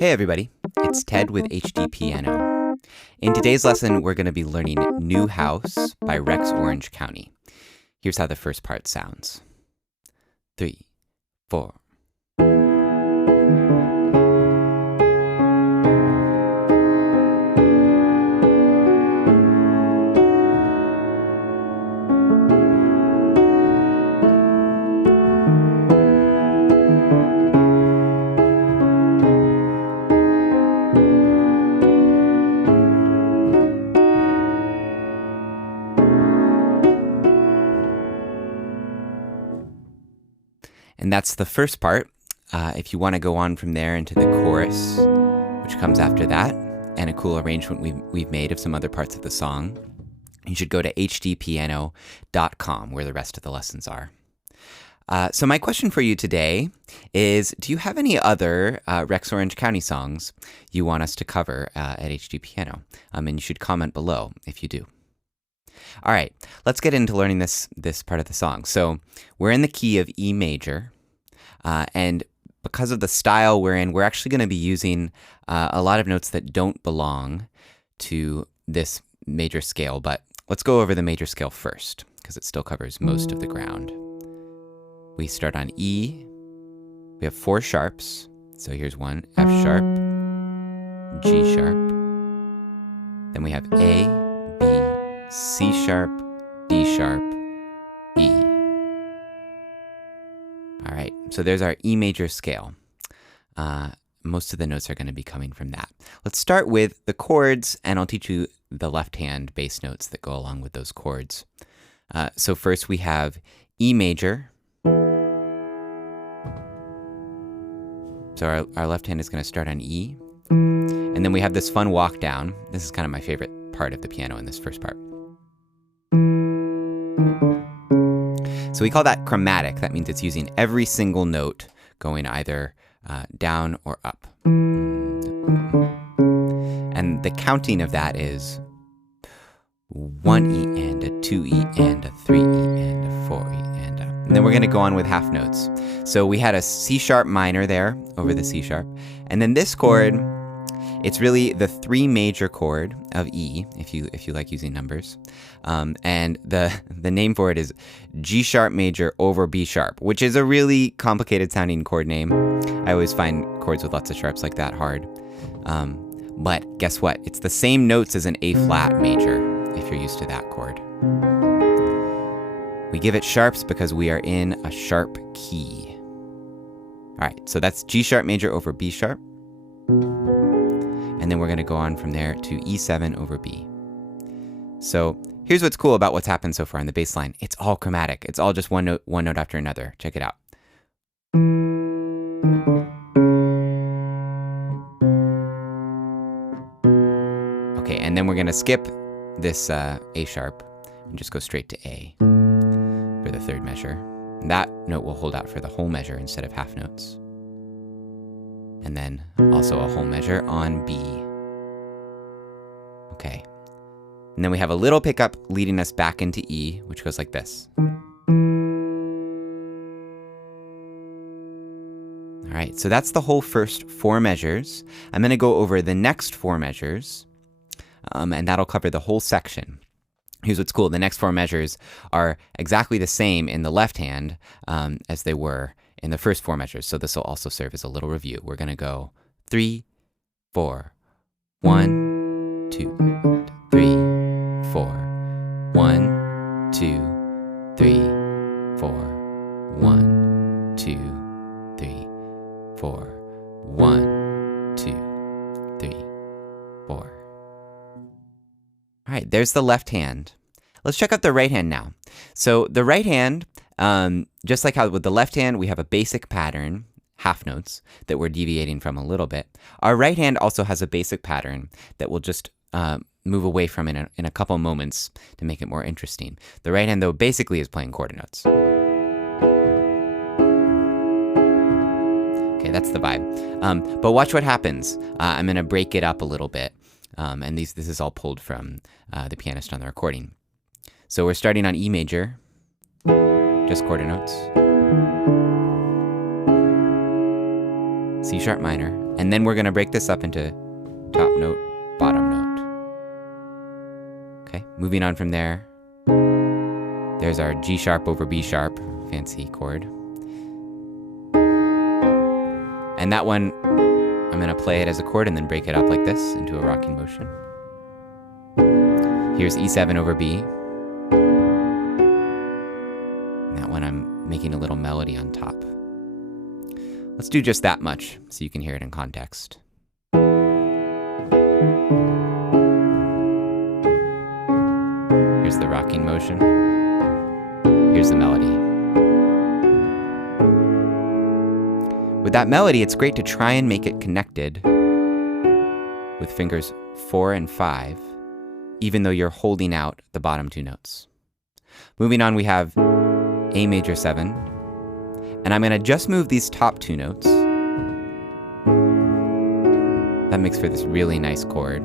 Hey everybody, it's Ted with HDpiano. In today's lesson, we're going to be learning New House by Rex Orange County. Here's how the first part sounds. 3, 4. And that's the first part. If you want to go on from there into the chorus, which comes after that, and a cool arrangement we've made of some other parts of the song, you should go to HDpiano.com, where the rest of the lessons are. So my question for you today is, do you have any other Rex Orange County songs you want us to cover at HDpiano? And you should comment below if you do. All right, let's get into learning this part of the song. So we're in the key of E major, and because of the style we're in, we're actually going to be using a lot of notes that don't belong to this major scale, but let's go over the major scale first, because it still covers most of the ground. We start on E. We have 4 sharps. So here's one, F sharp, G sharp. Then we have A, B, C sharp, D sharp, E. All right, so there's our E major scale. Most of the notes are going to be coming from that. Let's start with the chords, and I'll teach you the left-hand bass notes that go along with those chords. So first we have E major. So our left hand is going to start on E. And then we have this fun walk down. This is kind of my favorite part of the piano in this first part. So we call that chromatic. That means it's using every single note going either down or up. And the counting of that is 1 E and a 2 E and a 3 E and a 4 E and a... And then we're going to go on with half notes. So we had a C sharp minor there over the C sharp. And then this chord, it's really the 3 major chord of E, if you like using numbers. And the name for it is G sharp major over B sharp, which is a really complicated sounding chord name. I always find chords with lots of sharps like that hard. But guess what? It's the same notes as an A flat major, if you're used to that chord. We give it sharps because we are in a sharp key. All right, so that's G sharp major over B sharp. And then we're going to go on from there to E7 over B. So here's what's cool about what's happened so far in the bass line. It's all chromatic. It's all just one note after another. Check it out. Okay, and then we're going to skip this A sharp and just go straight to A for the third measure. And that note will hold out for the whole measure instead of half notes. And then also a whole measure on B. Okay. And then we have a little pickup leading us back into E, which goes like this. All right, so that's the whole first 4 measures. I'm going to go over the next 4 measures, and that'll cover the whole section. Here's what's cool. The next 4 measures are exactly the same in the left hand as they were in the first 4 measures. So this will also serve as a little review. We're going to go 3, 4, 1, 2, 3, 4, 1, 2, 3, 4, 1, 2, 3, 4, 1, 2, 3, 4. All right, there's the left hand. Let's check out the right hand now. So the right hand, just like how with the left hand, we have a basic pattern, half notes, that we're deviating from a little bit. Our right hand also has a basic pattern that we'll just move away from in a couple moments to make it more interesting. The right hand, though, basically is playing quarter notes. Okay, that's the vibe. But watch what happens. I'm going to break it up a little bit. And this is all pulled from the pianist on the recording. So we're starting on E major, just quarter notes. C sharp minor, and then we're going to break this up into top note, bottom note. Okay, moving on from there, there's our G sharp over B sharp, fancy chord. And that one, I'm going to play it as a chord and then break it up like this into a rocking motion. Here's E7 over B. And that one I'm making a little melody on top. Let's do just that much so you can hear it in context. Here's the rocking motion. Here's the melody. With that melody, it's great to try and make it connected with fingers 4 and 5, even though you're holding out the bottom two notes. Moving on, we have A major 7, and I'm going to just move these top two notes. That makes for this really nice chord.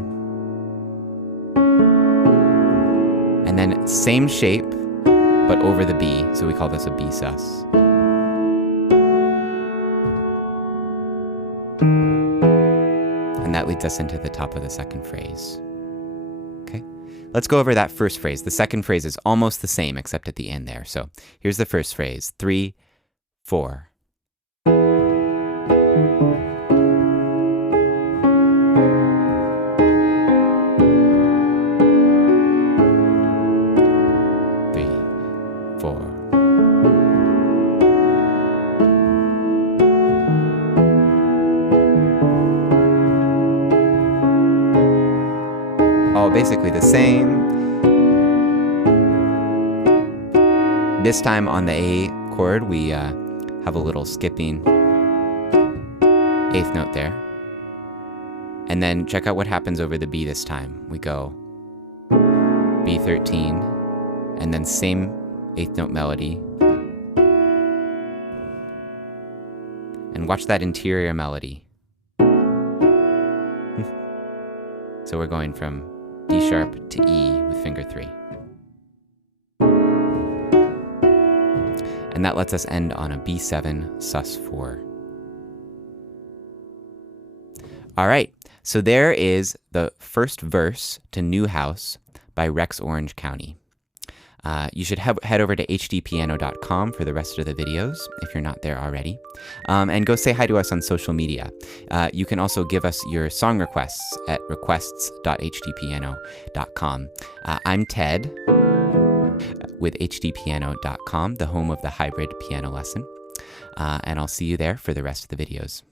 And then same shape, but over the B, so we call this a B sus. And that leads us into the top of the second phrase. Okay, let's go over that first phrase. The second phrase is almost the same, except at the end there. So here's the first phrase, 3, 4. All basically the same. This time on the A chord, we have a little skipping 8th note there. And then check out what happens over the B this time. We go B13, and then same 8th note melody. And watch that interior melody. So we're going from D sharp to E with finger 3. And that lets us end on a B7 sus 4. All right, so there is the first verse to New House by Rex Orange County. You should head over to HDpiano.com for the rest of the videos, if you're not there already. And go say hi to us on social media. You can also give us your song requests at requests.hdpiano.com. I'm Ted with HDpiano.com, the home of the hybrid piano lesson. And I'll see you there for the rest of the videos.